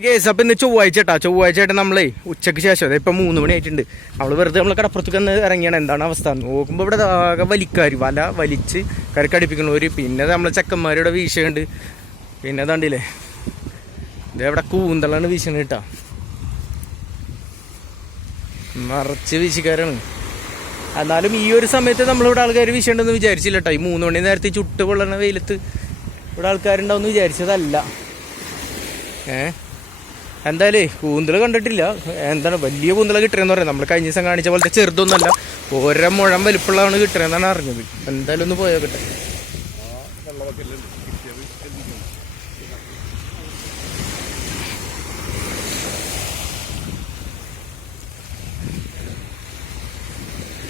Case അപ്പം ഇന്ന് ചൊവ്വാഴ്ച നമ്മളെ ഉച്ചയ്ക്ക് ശേഷം അതായത് ഇപ്പം 3 മണി ആയിട്ടുണ്ട്. നമ്മൾ വെറുതെ നമ്മൾ കടപ്പുറത്തേക്ക് ഒന്ന് ഇറങ്ങിയാണ്. എന്താണ് അവസ്ഥ നോക്കുമ്പോൾ ഇവിടെ ആകെ വലിക്കാർ വല വലിച്ച് കരക്കടിപ്പിക്കണവർ, പിന്നെ നമ്മളെ ചെക്കന്മാരുടെ വീശയുണ്ട്, പിന്നെ അതാണ്ടില്ലേ ഇതെവിടെ കൂന്തളാണ് വീശണ കേട്ടാ, നിറച്ച് വീശിക്കാരാണ്. എന്നാലും ഈ ഒരു സമയത്ത് നമ്മളിവിടെ ആൾക്കാർ വീശുണ്ടെന്ന് വിചാരിച്ചില്ല കേട്ടോ. ഈ 3 മണി നേരത്തെ ചുട്ട് കൊള്ളണ വെയിലത്ത് ഇവിടെ ആൾക്കാരുണ്ടാവും വിചാരിച്ചതല്ല. എന്തായാലും കൂന്തൽ കണ്ടിട്ടില്ല. എന്താണ് വലിയ കൂന്തല കിട്ടണമെന്ന് പറയാം. നമ്മൾ കഴിഞ്ഞ ദിവസം കാണിച്ച പോലത്തെ ചെറുതൊന്നുമല്ല, ഓരോ മുഴം വലിപ്പമുള്ളതാണ് കിട്ടണമെന്നാണ് അറിഞ്ഞത്. എന്തായാലും ഒന്ന് പോയാൽ കിട്ടെ.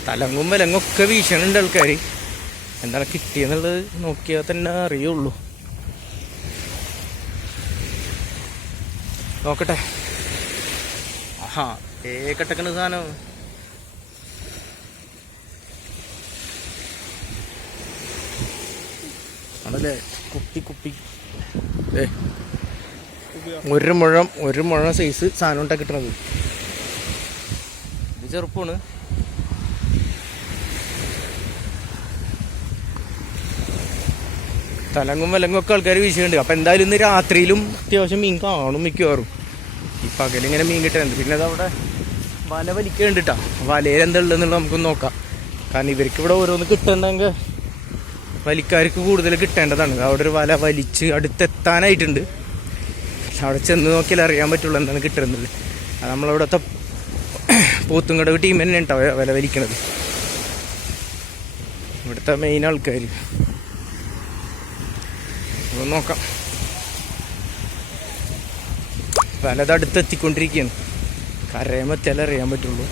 തലങ്ങും വിലങ്ങൊക്കെ വീശണുണ്ട് ആൾക്കാർ. എന്താണ് കിട്ടിയെന്നുള്ളത് നോക്കിയാൽ തന്നെ അറിയുള്ളൂ. നോക്കട്ടെ. ആഹാ കട്ടക്കണ സാധനം. ആണല്ലേ കുപ്പി ഒരു മുഴം സൈസ് സാധനം ഉണ്ടാ കിട്ടണത്. ഇത് ചെറുപ്പമാണ്. തലങ്ങും വിലങ്ങും ഒക്കെ ആൾക്കാർ വീശുന്നുണ്ട്. അപ്പം എന്തായാലും ഇന്ന് രാത്രിയിലും അത്യാവശ്യം മീൻ കാണും മിക്കവാറും. ഈ പകലിങ്ങനെ മീൻ കിട്ടുന്നുണ്ട്. പിന്നെ അതവിടെ വല വലിക്കുന്നുണ്ട് കേട്ടോ. വലയിൽ എന്താ ഉള്ളതെന്നുള്ളത് നമുക്കൊന്ന് നോക്കാം. കാരണം ഇവർക്ക് ഇവിടെ ഓരോന്ന് കിട്ടണമെങ്കിൽ വലിക്കാർക്ക് കൂടുതൽ കിട്ടേണ്ടതാണ്. അവിടെ ഒരു വല വലിച്ച് അടുത്തെത്താനായിട്ടുണ്ട്. അവിടെ ചെന്ന് നോക്കിയാൽ അറിയാൻ പറ്റുള്ളൂ എന്താണ് കിട്ടുന്നത്. അത് നമ്മളവിടുത്തെ പോത്തുംകടവ് ടീം തന്നെ ഉണ്ടാവും വല വലിക്കണത്, ഇവിടുത്തെ മെയിൻ ആൾക്കാർ. നോക്കാം. വലത് അടുത്തെത്തിക്കൊണ്ടിരിക്കുകയാണ്. കരയുമ്പത്തേലും അറിയാൻ പറ്റുള്ളൂ.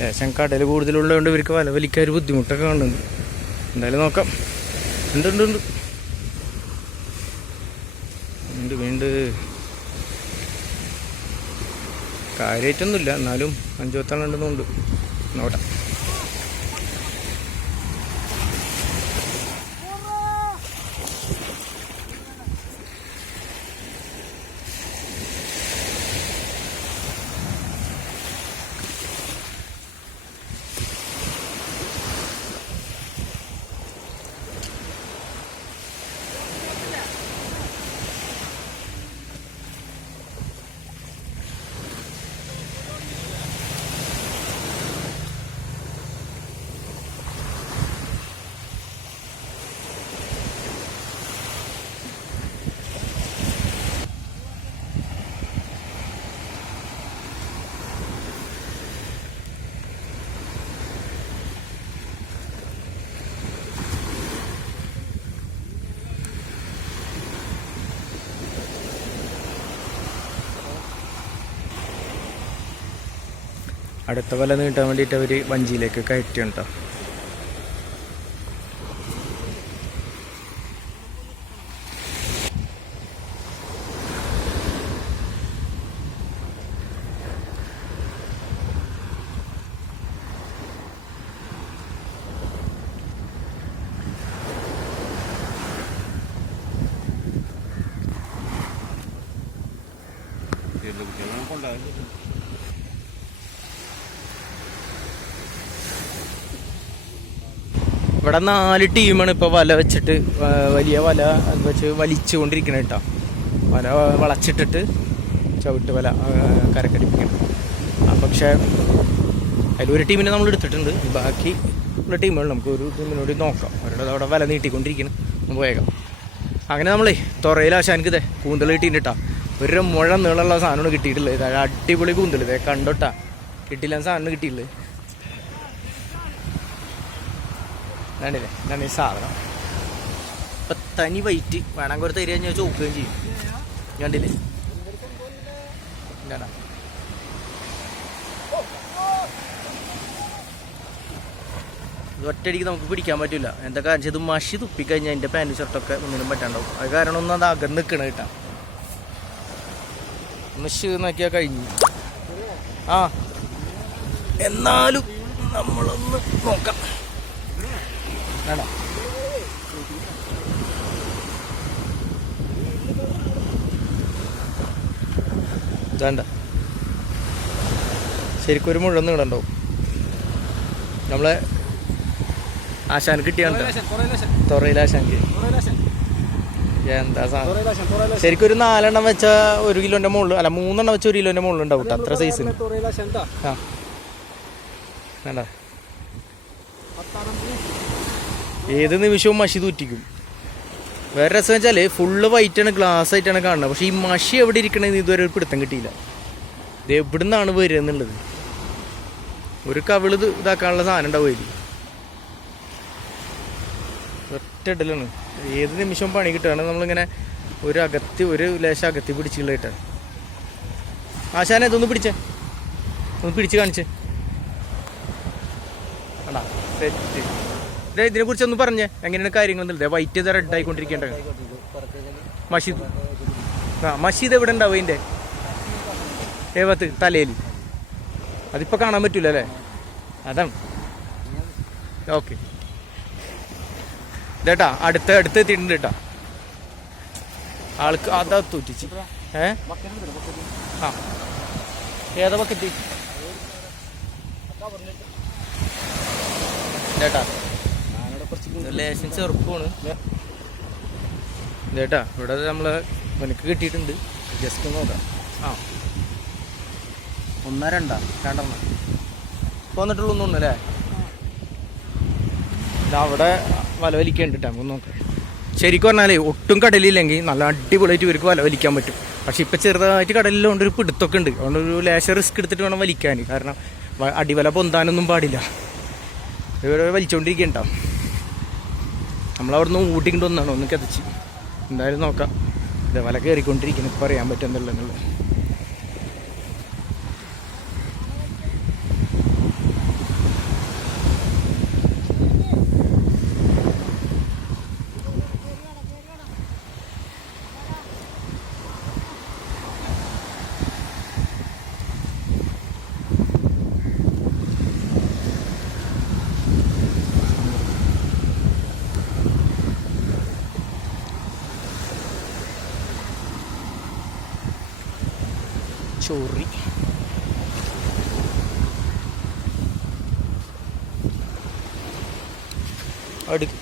ലേശം കടൽ കൂടുതലുള്ളതുകൊണ്ട് ഇവർക്ക് വല വലിക്കാൻ ബുദ്ധിമുട്ടൊക്കെ കാണുന്നുണ്ട്. എന്തായാലും നോക്കാം. ഉണ്ട് വീണ്ടും കാര്യമായിട്ടൊന്നുമില്ല, എന്നാലും 5-10 ഉണ്ടെന്നുണ്ട്. നോട്ടെ. അടുത്ത വല നീട്ടാൻ വേണ്ടിയിട്ട് അവർ വഞ്ചിയിലേക്ക് കയറ്റിയുണ്ടോ. ഇവിടെ 4 ടീമാണ് ഇപ്പോൾ വല വെച്ചിട്ട് വലിയ വല വെച്ച് വലിച്ചുകൊണ്ടിരിക്കണം കേട്ടോ. വല വളച്ചിട്ടിട്ട് ചവിട്ട് വല കരക്കടിപ്പിക്കണം. പക്ഷേ അതിലൊരു ടീമിനെ നമ്മൾ എടുത്തിട്ടുണ്ട്. ബാക്കി ഉള്ള ടീമുകൾ നമുക്ക് ഒരു ടീമിനോട് നോക്കാം. അവരുടെ അവിടെ വല നീട്ടിക്കൊണ്ടിരിക്കണം. ഒന്ന് പോയേക്കാം. അങ്ങനെ നമ്മളേ തുറയിൽ ആശാനിക്ക് ഇതേ കൂന്തൽ കിട്ടിയിട്ടാ. ഒരു മുഴം നീളമുള്ള സാധനമാണ് കിട്ടിയിട്ടുള്ളത്. ഇത് അടിപൊളി കൂന്തൽ. ഇതേ കണ്ടോട്ടാ കിട്ടില്ല സാധനം കിട്ടിയിട്ടുള്ളത്. വേണ്ടില്ലേ ഞാൻ ഈ സാധനം ഇപ്പം തനി വൈറ്റ് വേണമെങ്കിൽ ഒരു തരിക ഞാൻ ചോക്കുകയും ചെയ്യും. കണ്ടില്ലേ എന്താ ഇത് ഒറ്റയടിക്ക് നമുക്ക് പിടിക്കാൻ പറ്റില്ല. എന്താ കാരണം വെച്ചാൽ ഇത് മഷി തുപ്പിക്കഴിഞ്ഞാൽ എൻ്റെ പാൻറ് ഷർട്ടൊക്കെ ഒന്നിനും പറ്റാണ്ടാവും. അത് കാരണം ഒന്നും അത് അകന്ന് നിൽക്കണം കേട്ടാ. മഷി നോക്കിയാൽ കഴിഞ്ഞു. എന്നാലും നമ്മളൊന്ന് നോക്കാം. വേണോ? വേണ്ട, ശരിക്കും ഒരു മുഴുവൻ നീളുണ്ടാവും. നമ്മളെ ആശാൻ കിട്ടിയാണ് തൊറയിലാശാൻക്ക്. എന്താ സാധനം ശരിക്കും ഒരു 4 എണ്ണം വെച്ച 1 കിലോന്റെ മുകളിൽ, അല്ല 3 എണ്ണം വെച്ച 1 കിലോന്റെ മുകളിൽ ഉണ്ടാവും അത്ര സൈസിന്. ആ വേണ്ട, ഏത് നിമിഷവും മഷി തൂറ്റിക്കും. വേറെ രസം വെച്ചാൽ ഫുള്ള് വൈറ്റാണ്, ഗ്ലാസ് ആയിട്ടാണ് കാണുന്നത്. പക്ഷെ ഈ മഷി എവിടെ ഇരിക്കണമെന്ന് ഇതുവരെ ഒരു പിടുത്തം കിട്ടിയില്ല. ഇത് എവിടെ നിന്നാണ് വരിക എന്നുള്ളത്. ഒരു കവിള് ഇതാക്കാനുള്ള സാധനം ഉണ്ടാവും അതിൽ. ഒറ്റ ഇടലാണ്. ഏത് നിമിഷവും പണി കിട്ടുകയാണ്. നമ്മളിങ്ങനെ ഒരു ലേശം അകത്തി പിടിച്ചുള്ളതായിട്ടാണ്. ആശാനെ ഇതൊന്ന് പിടിച്ചേ, ഒന്ന് പിടിച്ച് കാണിച്ചേ. ആണോ സെറ്റ്. ഇതിനെ കുറിച്ച് ഒന്ന് പറഞ്ഞേ, എങ്ങനെയാണ് കാര്യങ്ങൾ. വൈറ്റ് ഇത് റെഡ് ആയിക്കൊണ്ടിരിക്കേണ്ടത്. മഷീദ് മഷീദ് എവിടെ ഉണ്ടാവും അതിൻ്റെ ഏവത്ത് തലയിൽ? അതിപ്പോൾ കാണാൻ പറ്റൂല അല്ലേ? അതാണ്. ഓക്കെ ഇതേട്ടാ അടുത്ത് എത്തിയിട്ടുണ്ട് കേട്ടാ. ആൾക്ക് അതാ തൂറ്റിച്ച്. ആ ഏതാ ബക്കറ്റ് ചേട്ടാ? ലേശം ചെറുപ്പമാണ് ചേട്ടാ. ഇവിടെ നമ്മള് എനിക്ക് കിട്ടിയിട്ടുണ്ട്. ജസ്റ്റ് നോക്കാം. ആ 1 2 2 പോന്നിട്ടുള്ളൂ തോന്നുന്നു അല്ലേ? അവിടെ വല വലിക്കേണ്ടിട്ട് നമുക്ക് നോക്കാം. ശരിക്കും പറഞ്ഞാലേ ഒട്ടും കടലില്ലെങ്കിൽ നല്ല അടിപൊളിയായിട്ട് ഇവർക്ക് വല വലിക്കാൻ പറ്റും. പക്ഷെ ഇപ്പം ചെറുതായിട്ട് കടലിലുകൊണ്ട് ഒരു പിടുത്തൊക്കെ ഉണ്ട്. അതുകൊണ്ട് ഒരു ലേശം റിസ്ക് എടുത്തിട്ട് വേണം വലിക്കാൻ. കാരണം അടിവല പൊന്താനൊന്നും പാടില്ല. ഇവരെ വലിച്ചുകൊണ്ടിരിക്കണ്ട. നമ്മളവിടെ നിന്ന് ഊട്ടിക്കൊണ്ട് വന്നാണ് ഒന്ന് കതച്ച്. എന്തായാലും നോക്കാം. ഇതേ വല കയറിക്കൊണ്ടിരിക്കുന്നു. ഇപ്പം അറിയാൻ പറ്റും എന്നുള്ളത്. ചോറി അടുക്ക്.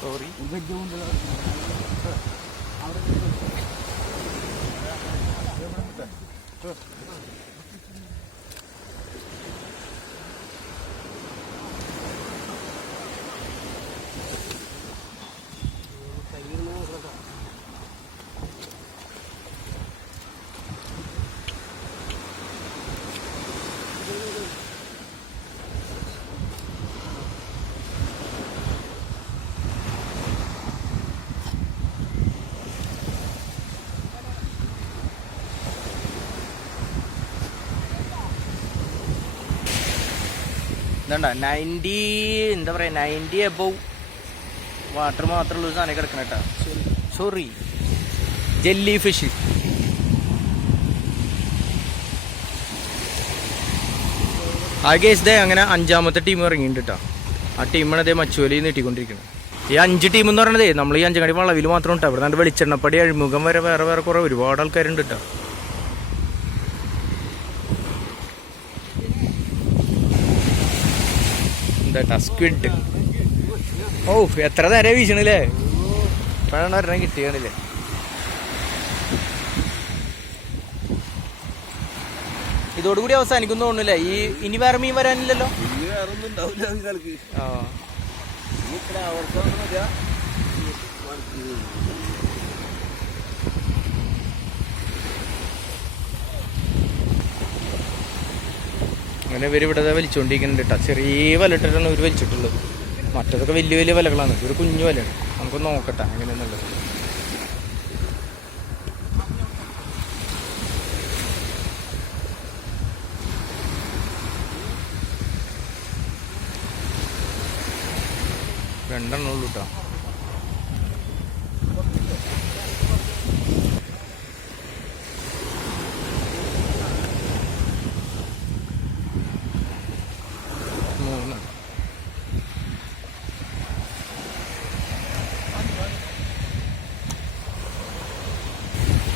സോറി ഇതണ്ട 90 എന്താ പറയുക 90 എബവ് വാട്ടർ മാത്രമുള്ള ഒരു സാധനം കിടക്കണം കേട്ടോ. Sorry jelly fish. ആ കേസ് അങ്ങനെ 5ാമത്തെ ടീം ഇറങ്ങിയിട്ടുണ്ട് കേട്ടോ. ആ ടീമാണ് അതേ മച്ചുവലി നീട്ടിക്കൊണ്ടിരിക്കുന്നത്. ഈ 5 ടീം എന്ന് പറഞ്ഞതേ നമ്മൾ ഈ അഞ്ചങ്ങാടി വളവിൽ മാത്രം ഉണ്ടാവും. ഇവിടെ നല്ല വെളിച്ചെണ്ണപ്പടി അഴിമുഖം വരെ വേറെ കുറേ ഒരുപാട് ആൾക്കാരുണ്ട് കേട്ടോ. സ്ക്വിഡ്. ഓ എത്ര നേരം വീശണില്ലേ? ഇപ്പോഴാണ് ഒരെണ്ണം കിട്ടിയാണില്ലേ? ഇതോടുകൂടി അവസാനിക്കും തോന്നുന്നില്ലേ? ഇനി വേറെ മീൻ വരാനില്ലല്ലോ. അങ്ങനെ ഇവർ ഇവിടെ വലിച്ചുകൊണ്ടിരിക്കുന്നുണ്ട് കേട്ടോ. ചെറിയ വല ഇട്ടിട്ടാണ് ഇവർ വലിച്ചിട്ടുള്ളത്. മറ്റതൊക്കെ വലിയ വലിയ വലകളാണ്. ഇതൊരു കുഞ്ഞു വലയാണ്. നമുക്ക് നോക്കട്ടെ എങ്ങനെയാന്നുള്ളത്. 2 ഉള്ളൂ കേട്ടോ.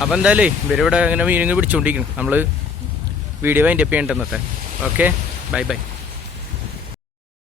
അപ്പം എന്തായാലേ ഇവരിവിടെ ഇങ്ങനെ മീനിങ് പിടിച്ചുകൊണ്ടിരിക്കണം. നമ്മൾ വീഡിയോ വൈൻഡപ്പ് ചെയ്യണ്ടെന്നത്തെ. Okay, bye by.